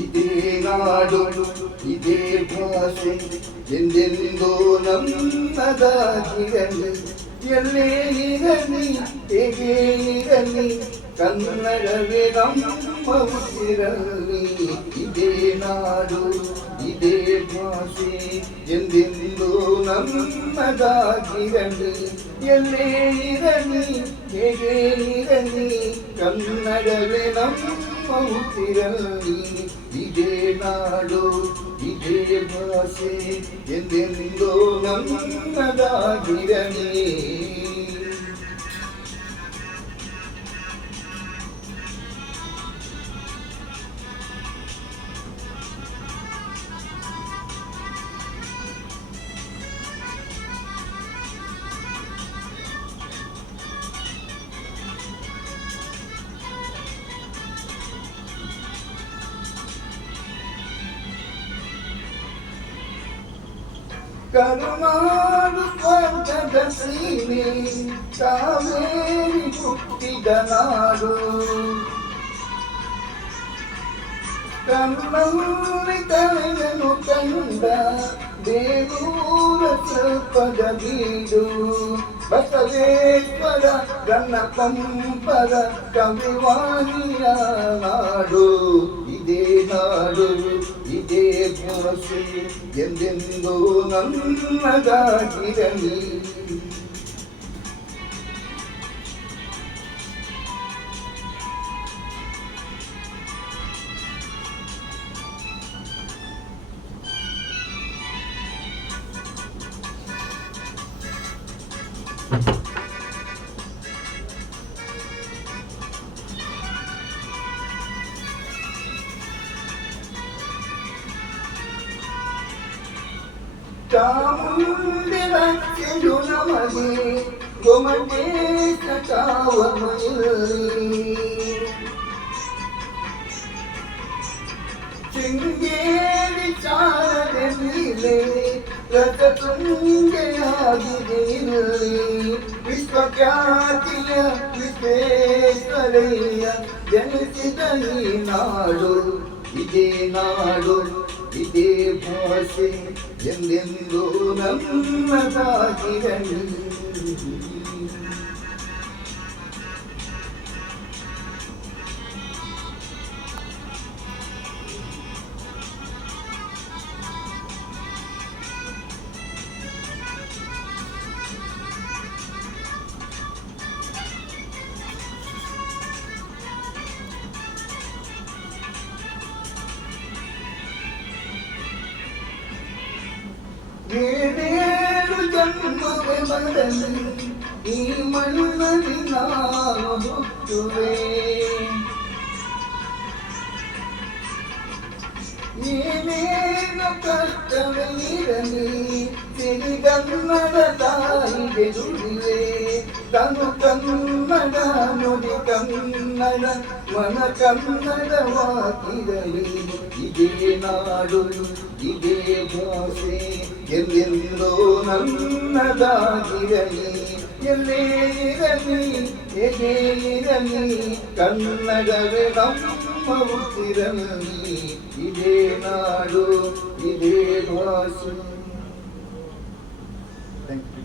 ಇದೇ ನಾಡು ಇದೇ ಭಾಷೆ ಎಂದೆಂದೋ ನಮ್ಮದಾಗಿರಲಿ. ಎಲ್ಲೇ ಇರಲಿ ಹೇಗೆ ಇರಲಿ ಕನ್ನಡವೇ ನಮ್ಮ ಉಸಿರಲ್ಲಿ. ಇದೇ ನಾಡು ಇದೇ ಭಾಷೆ ಎಂದೆಂದೋ ನಮ್ಮದಾಗಿರಲಿ. ಎಲ್ಲೇ ಇರಲಿ ಹೇಗೆ ಇರಲಿ ಕನ್ನಡವೇ ನಮ್ಮ ಉಸಿರಲ್ಲಿ. ಇದೇ ನಾಡು ಇದೇ ಭಾಷೆ ಎಂದೆಂದೋ ನಮ್ಮದಾಗಿರಲಿ. ಕರುನಾಡು ಸ್ವರ್ಗದ ಸೀಮೆ ಕಾವೇರಿ ಹುಟ್ಟಿದ ನಾಡು. ಕಣ್ಣಲ್ಲಿ ಕಳೆಯನು ಕಂಡ ಬೇರೂರ ಸ್ವಲ್ಪದ ಬೀಡು. ಬಸವೇಶ್ವರ ಗನ್ನ ಪಂಪರ ಕವಿವಾಣಿಯ ನಾಡು. ಇದೇ ನಾಡು ಇದೇ ಭಾಷೆ ಎಂದೆಂದೋ ನನ್ನದಾಗಿರಲಿ. ಚಾಮುಂಡಿ ರಕ್ಷೆಯು ನಮಗೆ ಗೊಮಟೇಶ ಕಾವಲುಯಲ್ಲಿ. ಶೃಂಗೇರಿ ಚಾರದ ಮೇಲೆ ರಥತುಂಗೆಯಾಗಿದೆ ಇಲ್ಲಿ. ವಿಶ್ವಖ್ಯಾತಿಯ ವಿಶ್ವೇಶ್ವರಯ್ಯ ಜನಿಸಿದ ಈ ನಾಡು. ಇದೇ ನಾಡು ಇದೇ ಭಾಷೆ ಎಂದೆಂದೋ ನಮ್ಮದಾಗಿರಲಿ. ಏಳೇಳು ಜನ್ಮವೇ ಬರಲಿ ಈ ಮಣ್ಣಲ್ಲಿ ನಾನು ಹುಟ್ಟುವೆ. ಏನೇನು ಕಷ್ಟವೇ ಇರಲಿ ಸಿರಿಗನ್ನಡ ತಾಯಿಗೆ ದುಡಿವೆ. ತನು ಕನ್ನಡ ನುಡಿ ಕನ್ನಡ ಮನ ಕನ್ನಡವಾಗಿರಲಿ. ಇದೇ ನಾಡು ಇದೇ ಭಾಷೆ ಎಂದೆಂದೋ ನನ್ನದಾಗಿರಲಿ. ಎಲ್ಲೇ ಇರಲಿ ಹೇಗೆ ಇರಲಿ ಕನ್ನಡವೇ ನಮ್ಮ ಉಸಿರಲ್ಲಿ. ಇದೇ ನಾಡು ಇದೇ ಭಾಷೆ. Thank you.